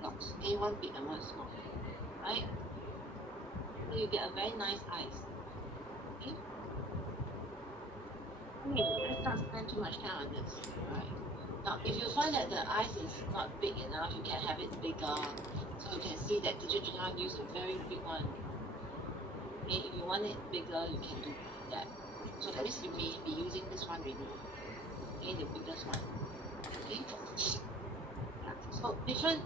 blocks. Okay, one big and one small. Right? So you get a very nice eyes. Okay? Okay, let's not spend too much time on this. Right. Now, if you find that the eyes is not big enough, you can have it bigger. So you can see that teacher Jinhan use a very big one. Okay, if you want it bigger, you can do that. So that means you may be using this one really. Okay, the biggest one. Okay. Yeah. So different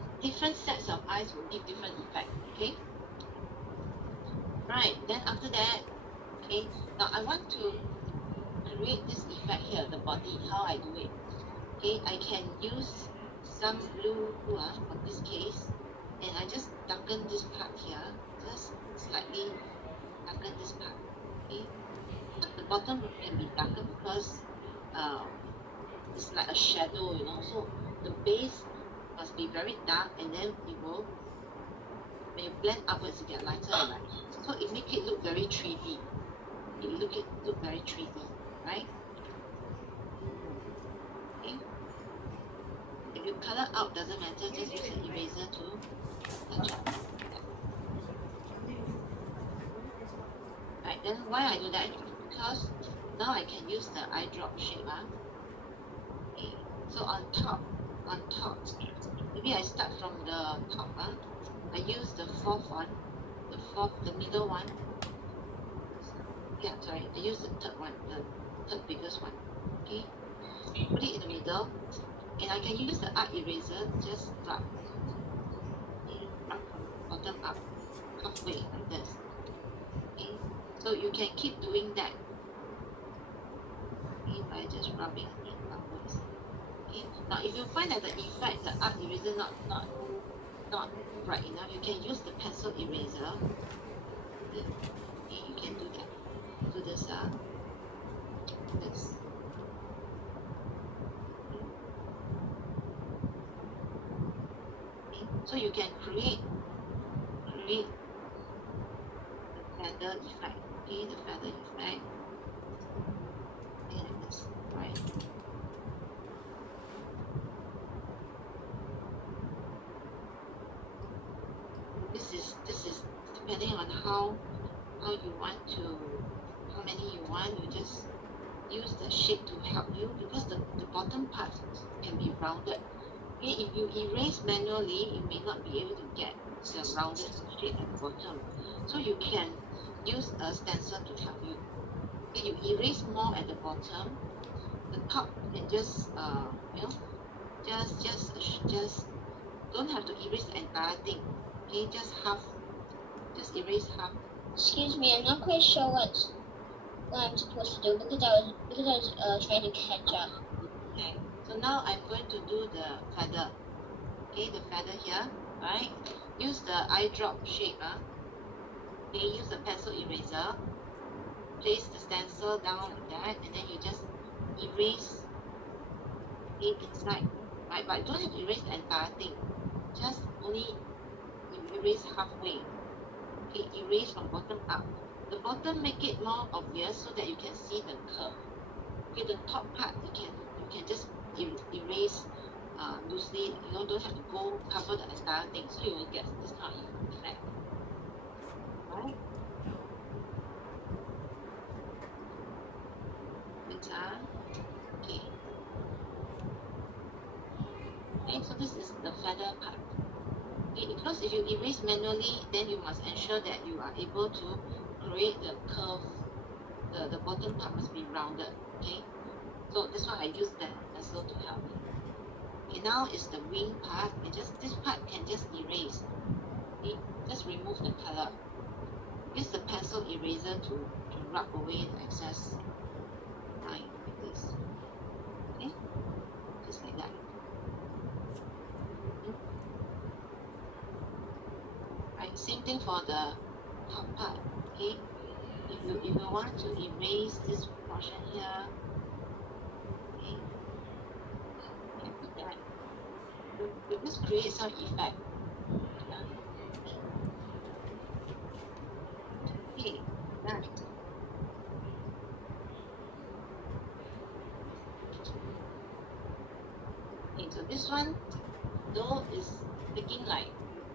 sets of eyes will give different effect. Okay. Right. Then after that, okay. Now I want to create this effect here, the body. How I do it? Okay, I can use some blue for this case, and I just darken this part here, just slightly darken this part. Okay, the bottom can be darker because uh, it's like a shadow, So the base must be very dark, and then it will when you blend upwards, you get lighter and lighter. So it make it look very 3D. It look very 3D, right? Okay. If you color out, doesn't matter. Just use an eraser to touch up. Right, then why I do that? Because now I can use the eye drop shape. Okay. So on top, maybe I start from the top. I use the fourth one, the middle one. Yeah, sorry, I use the third one, the third biggest one. Okay, put it in the middle, and I can use the art eraser, just rub from bottom up, halfway like this. Okay, so you can keep doing that. Okay, by just rubbing it upwards. Okay. Now, if you find that the effect, the art eraser not bright enough, you can use the pencil eraser. Okay, you can do that. Do this. This. Okay. So you can create the feather effect. Okay, the feather effect. Okay, like this. Right. This is depending on how you want to, how many you want. You just use the shape to help you because the bottom part can be rounded. Okay, if you erase manually, you may not be able to get the rounded shape at the bottom. So you can use a stencil to help you. Okay, you erase more at the bottom. The top can just just don't have to erase the entire thing. Okay, just erase half. Excuse me, I'm not quite sure what I'm supposed to do because I was trying to catch up. Okay, so now I'm going to do the feather. Okay, the feather here, right? Use the eye drop shape. Okay, use the pencil eraser. Place the stencil down like that, and then you just erase it inside. Right, but you don't have to erase the entire thing. Just only erase halfway. Okay, erase from bottom up. The bottom make it more obvious so that you can see the curve. Okay, the top part you can just erase loosely. Don't have to go cover the entire thing, so you will get this kind of effect. Right? Okay. Okay, so this is the feather part. Okay, because if you erase manually, then you must ensure that you are able to create the curve. The bottom part must be rounded. Okay, so that's why I use that pencil to help me. Okay, now is the wing part, and just this part can just erase. Okay, just remove the color. Use the pencil eraser to rub away the excess line like this. Okay, just like that. Right, same thing for the top part. Okay, if you want to erase this portion here, okay, can do that. You just create some effect. Yeah. Okay, done. Okay, so this one, though is taking taking like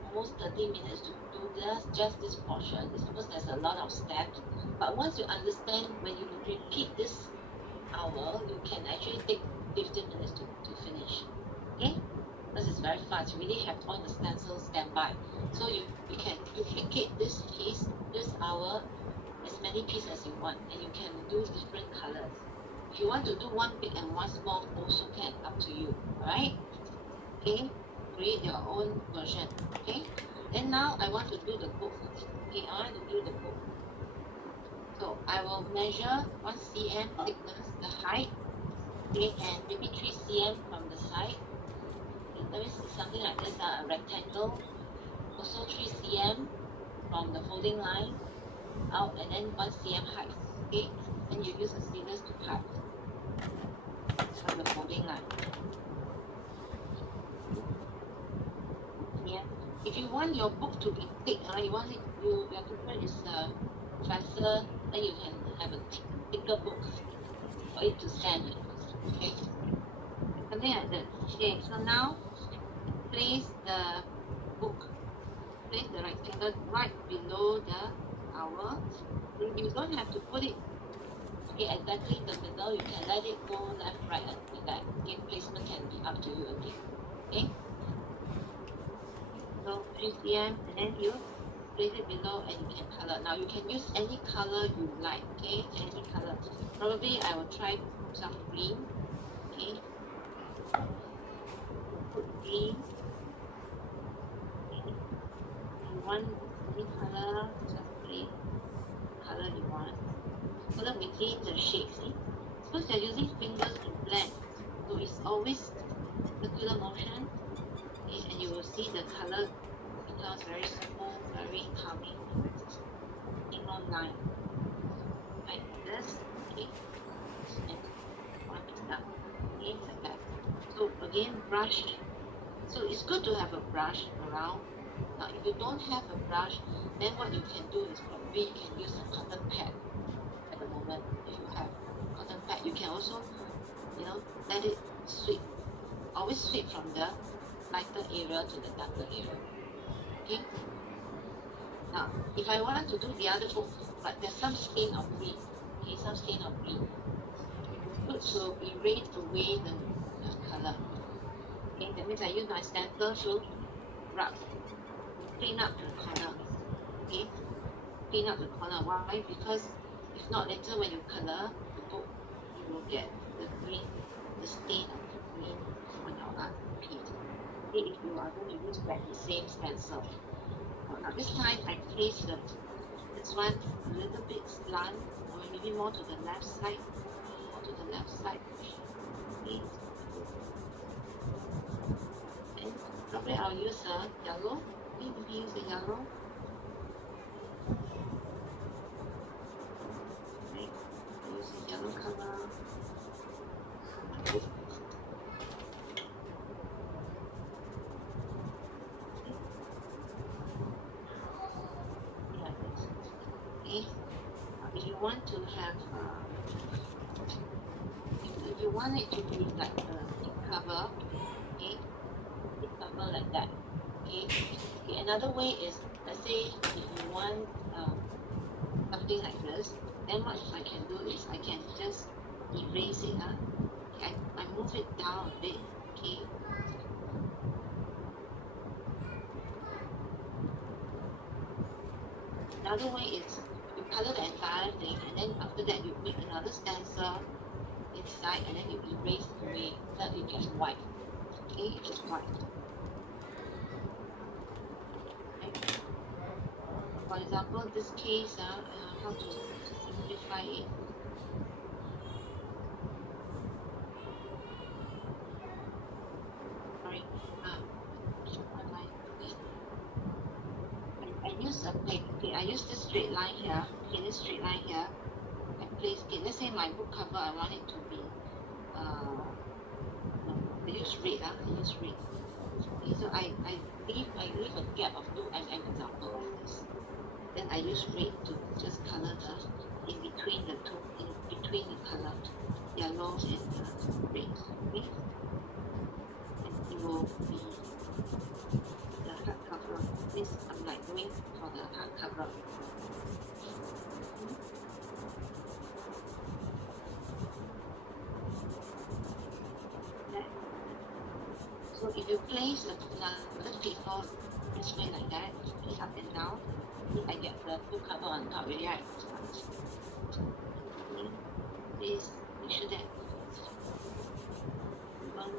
almost 30 minutes to do just this portion. It's because there's a lot of steps. But once you understand, when you repeat this hour, you can actually take 15 minutes to finish. Okay? Because it's very fast. You really have all the stencils standby. So you can duplicate this piece, this hour, as many pieces as you want, and you can do different colors. If you want to do one big and one small, also can, up to you. Alright? Okay? Create your own version. Okay? Then now I want to do the book. Okay, I want to do the book. So I will measure 1 cm thickness, the height, okay, and maybe 3 cm from the side. Okay, that means it's something like this, a rectangle. Also 3 cm from the folding line out, and then 1 cm height. Okay, then you use a scissors to cut from the folding line. Yeah. If you want your book to be thick, you want it, your teacher is a professor, then you can have a thicker book for it to scan. Okay, something like that. Okay, so now place the book, place the rectangle right below the hour. You don't have to put it exactly in the middle. You can let it go left, right, like that. Okay, placement can be up to you again. Okay, so 3 cm, and then you place it below and you can color. Now you can use any color you like. Okay, any color. Probably I will try some green. Okay, put green. Okay, you want any color, just place the color you want. Color within the shape, see? Suppose you're using fingers to blend, so it's always circular motion, okay? And you will see the color becomes very smooth, very calming, single line, like this, okay? And one is done, okay, like that. So again, brush. So it's good to have a brush around. Now, if you don't have a brush, then what you can do is probably you can use a cotton pad at the moment. If you have cotton pad, you can also, let it sweep. Always sweep from the lighter area to the darker area. Okay. Now, if I want to do the other book, but there's some stain of green. Okay, some stain of green. It's good to erase away the color. Okay, that means I use my stencil to rub, clean up the corner. Okay, clean up the corner. Why? Because if not, later when you color the book, you will get the green, the stain of the green on your art piece. Okay, if you are going to use back the same stencil. Now this time I place this one a little bit slant, or maybe more to the left side, more to the left side. Okay. And probably I'll use a yellow. Okay, maybe use a yellow. Right. Use a yellow color. Okay. If you want to have, if you want it to be like a cover, okay, cover like that. Okay. Okay. Another way is, let's say if you want something like this, then what I can do is I can just erase it. Okay, I move it down a bit. Okay. Another way is you color the entire thing, and then after that you make another stencil inside, and then you erase away so you get white. Okay, just white. Okay. For example, this case, how to simplify it. Sorry. I use I use this straight line here. Okay, this straight line here. I place it. Let's say my book cover, I want it to be no, I use red. I use red. Okay, so I leave a gap of 2 mm example of this. Then I use red to just color the in between the two, in between the color, yellow and red. Okay, and it will be the place another paper this way like that, place up and down. I get the full cover on top already, right? Please make sure that one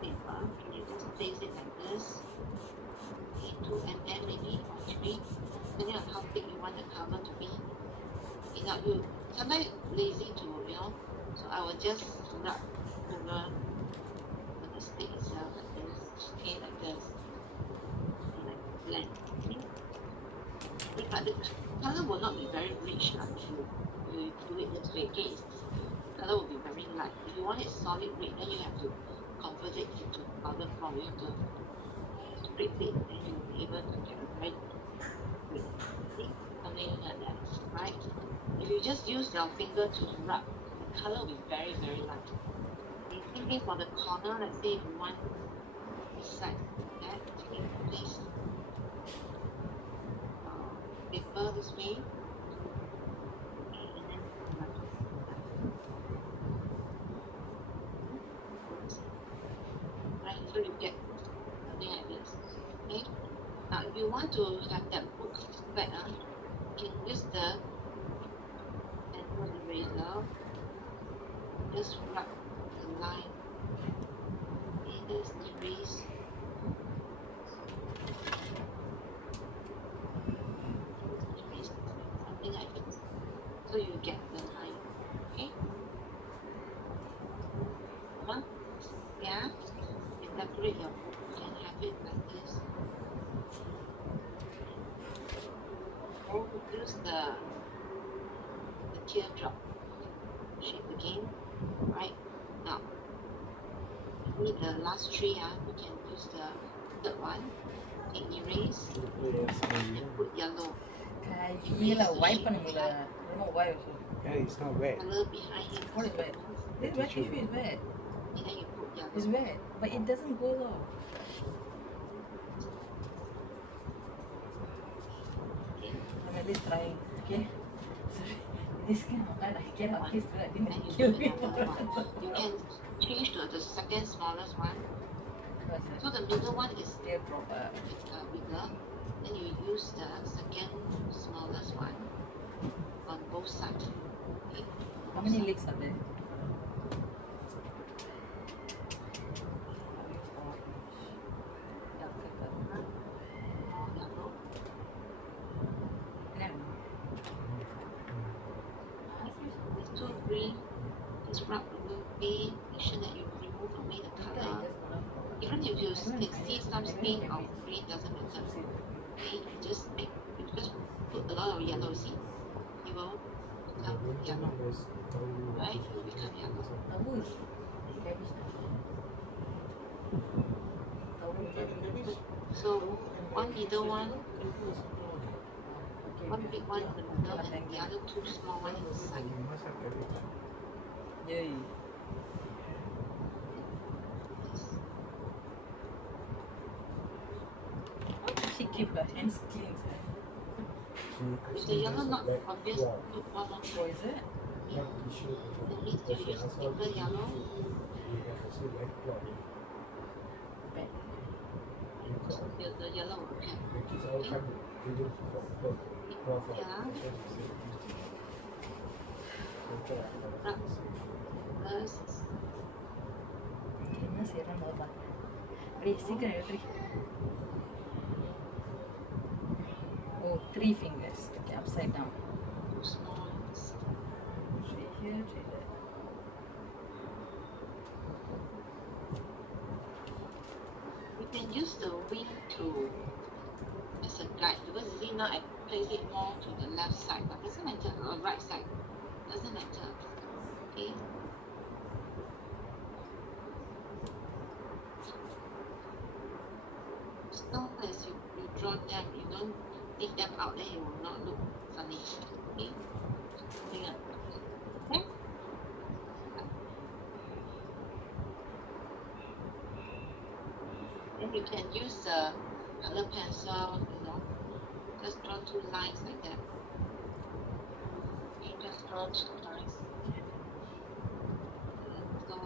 paper, you just place it like this. Okay, two and then maybe or three, depending on how thick you want the cover to be. Okay, now you sometimes lazy to, so I will just rub over the stick itself like this. Okay, like this. Okay, like blend. Okay. Okay, but the color will not be very rich if you do it this way. Okay, color will be very light. If you want it solid red, then you have to convert it into powder form. You have to scrape it, then you'll be able to get a very red. See, something like that, right? If you just use your finger to rub, the color will be very, very light. The same thing for the corner. Let's say if you want this side like that, okay, place paper this way, okay, and then rub this side. Right, so you get something like this. Okay. Now, if you want to have that book back, you can use the pencil eraser. Just rub the line. Okay, just erase. Erase something like this. So you get the line. Okay. Yeah. You decorate your book. You can have it like this. Or use the teardrop shape again. Right. Now, you need the last three. You can use the third one. Okay, erase and put yellow. கையில wipe பண்ண முடியல. I don't know why also. Yeah, it's not wet. Color behind it. What is wet? This wet tissue is wet. And then you put yellow. It's wet, but it doesn't go off. Okay. I'm at least trying. Okay. Sorry. This cannot. I cannot. Please do. I And didn't you kill put me. another one. You can change to the second smallest one. What's So that? the middle one is Teardrop. bigger. Then you use the second smallest one on both sides. Okay. How many legs are there? Yellow. With two green, just rub away. Make sure that you remove away the color. Even if you can see some stain of green, doesn't matter. Okay, you just put a lot of yellow. See, it will become yellow. Right, it will become yellow. So one middle one, one big one in the middle, and the other two small ones inside. Yay. She keep her hands clean. If the yellow not obvious, put one more. What is it? That means you use thicker yellow. The yellow will have. Yeah. First, என்ன செய்யறோம் பாப்பா. அப்படியே சீக்கிரம் எழுதி. Oh, 3 fingers. Okay, upside down. two small ones. 3 here, 3 there. You can use the wing to as a guide because you see now I place it more to the left side, but doesn't matter, or right side, doesn't matter. Okay. As long as you draw them, you don't take them out, then it will not look funny. Okay. Something like that. Okay. Then you can use the color pencil, just draw two lines like that. Okay, just draw two lines. And so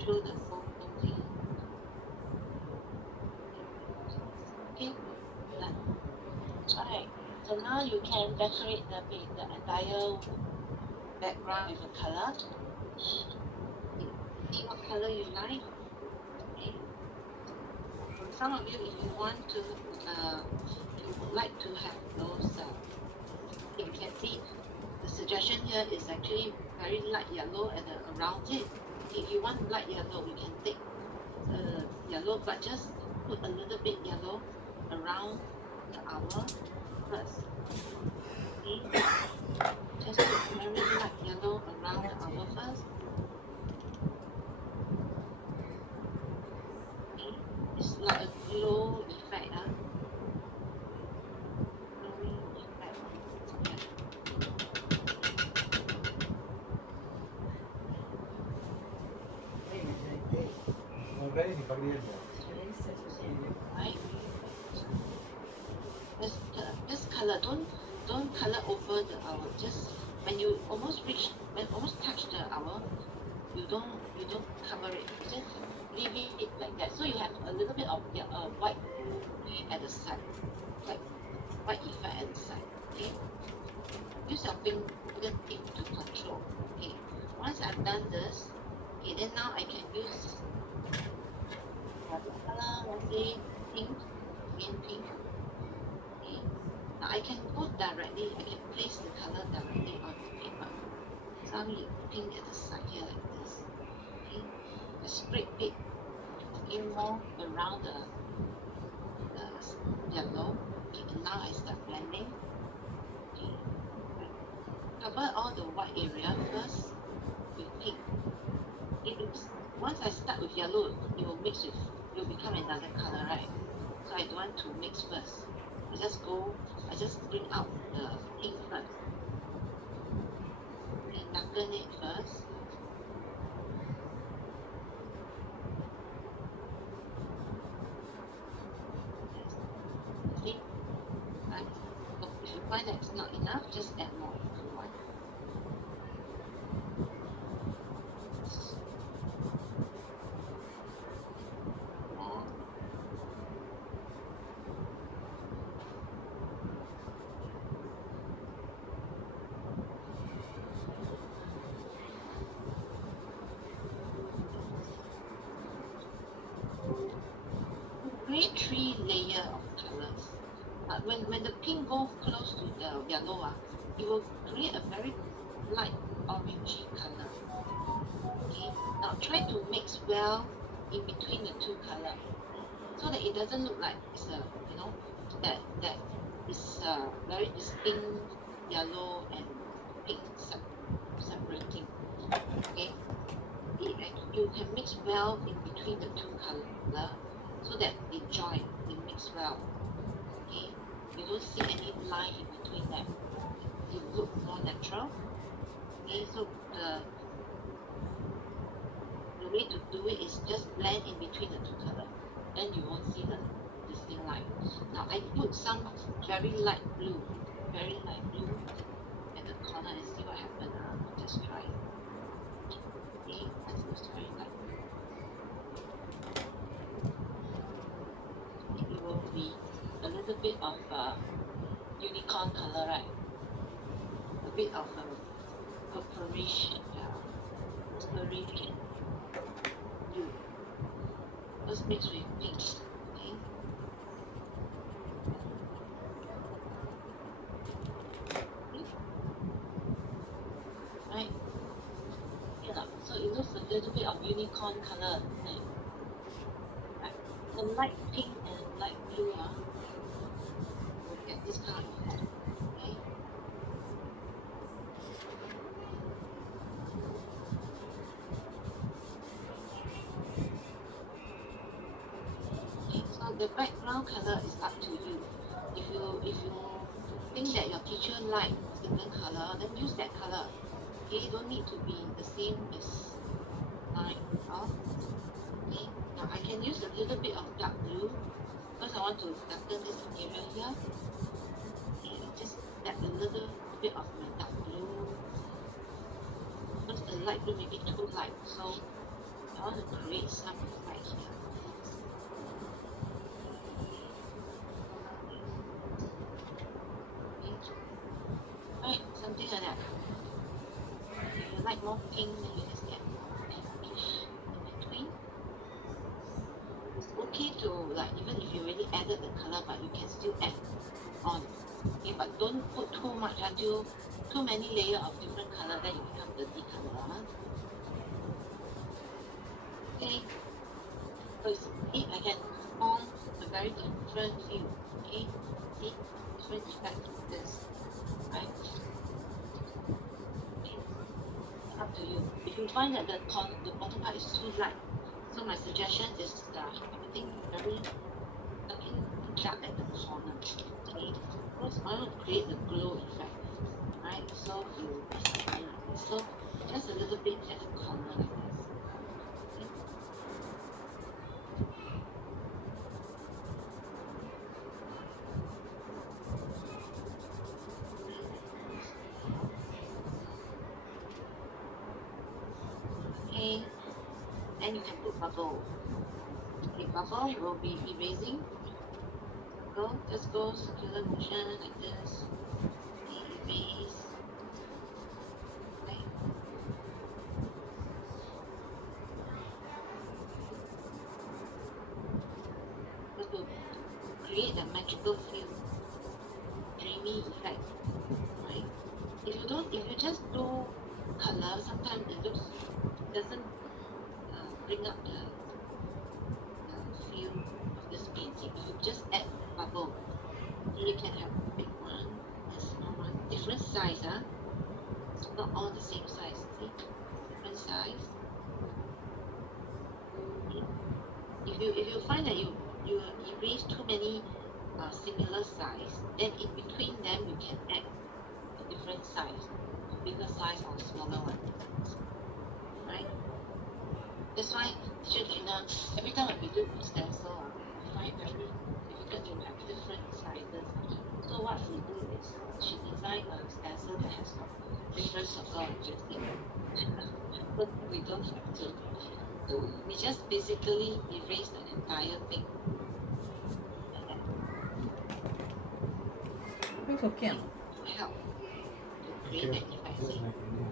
show the whole thing. So now you can decorate the entire background with a color. See what color you like. Okay. For some of you, if you want to, you would like to have those, you can see the suggestion here is actually very light yellow and around it. If you want light yellow, you can take yellow, but just put a little bit yellow around the owl first. Okay, just put very light yellow around the owl first. Okay, it's like a glow effect, glowing effect. Yeah. Magari ni pagdiyan mo. Right. Just color. Don't color over the owl. Just when you almost touch the owl, you don't cover it. Just leave it like that. So you have a little bit of white at the side, like white effect at the side. Okay. Use your fingertip to control. Okay. Once I've done this, okay, then now I can use the color. Let's say pink. Again pink. Okay. Now I can go directly. I can place the color directly on the paper. Some pink at the side here like this. Okay. I spread it in more around the yellow. Okay. And now I start blending. Okay. Cover all the white area first with pink. It looks, once I start with yellow, it will become another color, right? So I don't want to mix first. I just bring out the pink first. Okay, darken it first. See? Right. So if you find that it's not enough, just add more if you want. More. Create 3 layers of colors. But when the pink goes close to the yellow, it will create a very light orangey color. Okay. Now try to mix well in between the two colors so that it doesn't look like it's a that is very distinct yellow and pink separating. Okay. You can mix well in between the two color so that they join, they mix well. Okay, you don't see any line in between them. It look more natural. Okay, so the way to do it is just blend in between the two colors. Then you won't see the distinct line. Now I put some very light blue at the corner and see what happens. Just try. Okay, that looks very light. It will be a little bit of unicorn color, right? A bit of purplish blue. Just mix with pink. Okay. Right. Yeah. So it looks a little bit of unicorn color. Right. The light pink and light blue will get this kind of effect. Okay. Okay, so the background color is up to you. If you think that your teacher like certain color, then use that color. Okay, don't need to be the same as mine. Okay, now I can use a little bit of dark blue because I want to darken this area here. Okay, just add a little bit of my dark blue because the light blue may be too light, so I want to create some light here. color, but you can still add on. Okay, but don't put too much until too many layer of different color, then it become dirty color. Okay, so see, I can form a very different view. Okay, see, different effects like this, right? Okay, up to you. If you find that the bottom part is too light, so my suggestion is everything very dark at the corner. Okay, because I want to create the glow effect, right? So you be something like this. So just a little bit at the corner like this. Okay. Okay, then you can put bubble. Okay, bubble will be erasing. Just go circular motion like this. Erase. Okay. Just to create that magical feel, dreamy effect. Right? If you just do color, sometimes it doesn't bring up the feel of this painting. You just add bubble. You can have a big one, a small one, different size, It's not all the same size, see? Different size. Okay. If you find that you erase too many similar size, then in between them you can add a different size, a bigger size or a smaller one. Right? That's why teacher Gina, every time when we do stencil, we find it very difficult to have different sizes. So what we do is she designed a stencil that has got different circle and just but we don't have to. So we just basically erase the entire thing. Like that. Looks okay. To help to create that effect. See,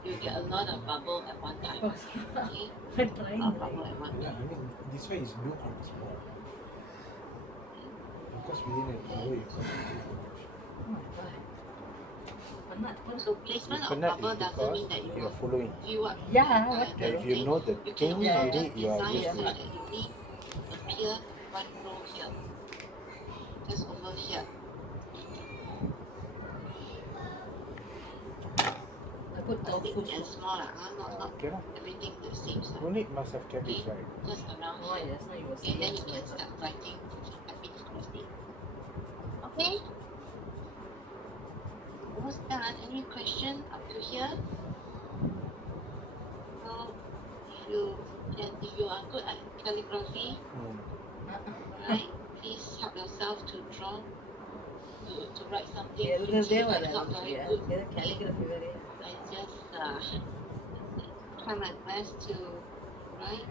you get a lot of bubble at one time. Of course. Okay? I'm trying. A lot of bubble at one Yeah, time. I mean, this way is blue on the spot. Because within an hour you can't achieve much. Oh my god. Penat pun. So placement of Penat bubble is doesn't because mean that you you are will following. view up Yeah, the what entire the- thing, If you okay? know the You thing can Yeah. already, just you are design used so to that it. you need appear one row here, just over here. I put Big tofu and soup. small, not Okay lah. everything the same size. Only must have cabbage, Okay, right? just around Oh here. yes, now you were Okay, saying then you so I can thought. start writing happy birthday. Okay, almost done. Any question up to here? So if you are good at calligraphy, right? Please help yourself to draw, to write something. எழுதுறதே I'm வராது not very எனக்கு. good. அது calligraphy வேறயா? I just try my best to write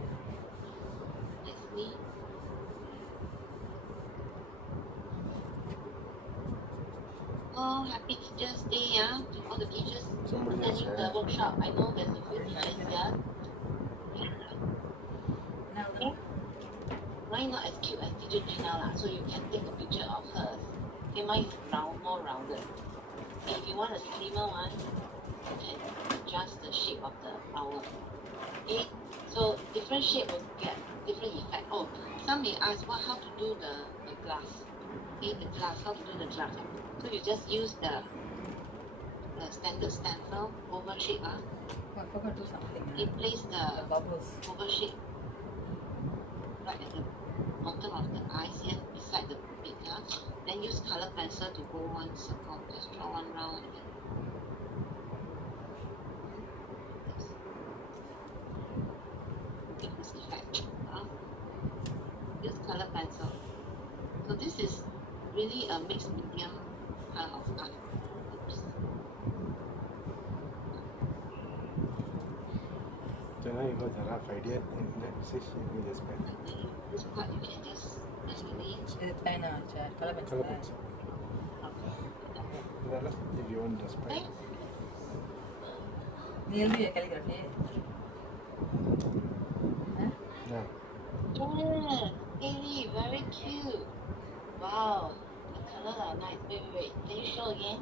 nicely. Oh, happy Teachers Day, to all the teachers Somebody has attending the workshop. I know there's a few teachers here. Now Okay. Mine not as cute as Teacher Gina lah, so you can take a picture of hers. Okay, mine is more rounded. Okay, if you want a slimmer one, you can adjust the shape of the flower. Okay, so different shape will get different effect. Oh, some may ask how to do the glass. Okay, the glass, how to do the glass. So you just use the standard stencil oval shape. I forgot to do something. Okay, place The the bubbles. oval shape right at the bottom of the eyes here, beside the beak. Then use color pencil to go one circle. Just draw one round like that. Get this effect. Use color pencil. So this is really a mixed medium kind of art. Oops. So now you got the rough idea, and that says you will just pen. This part you can just manually It's pen color pencil. Color pencil. If you want just pen. okay. நீ எழுதுவியா calligraphy? Yeah. Yeah, Haley, very cute. Wow, the colors are nice. Wait. Can you show again?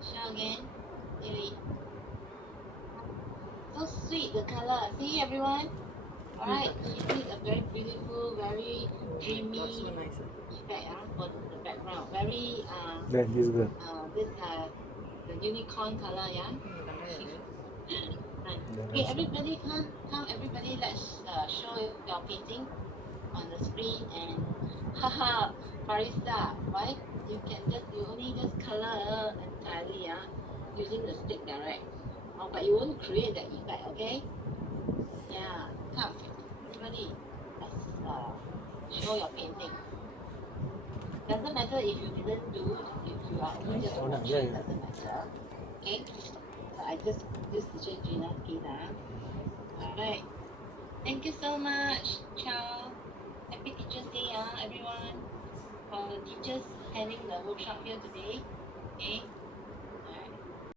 Show again. Really. So sweet, the color. See, everyone? Alright, she did a very beautiful, very dreamy so nice. effect for the background. Very, Then this girl. the unicorn color, yeah? Nice. Then Okay, also. everybody come, everybody, let's show your painting on the screen and haha, Farisa, right? You only just color entirely, yeah, using the stick direct. Oh, but you won't create that effect, okay? Yeah, come, everybody, let's show your painting. Doesn't matter if you didn't do, if you are only just Oh, no, watching, yeah. doesn't matter. Okay? So I just use teacher Gina's case, Alright. Thank you so much, Chow. Happy Teachers Day, everyone. For the teachers attending the workshop here today. Okay.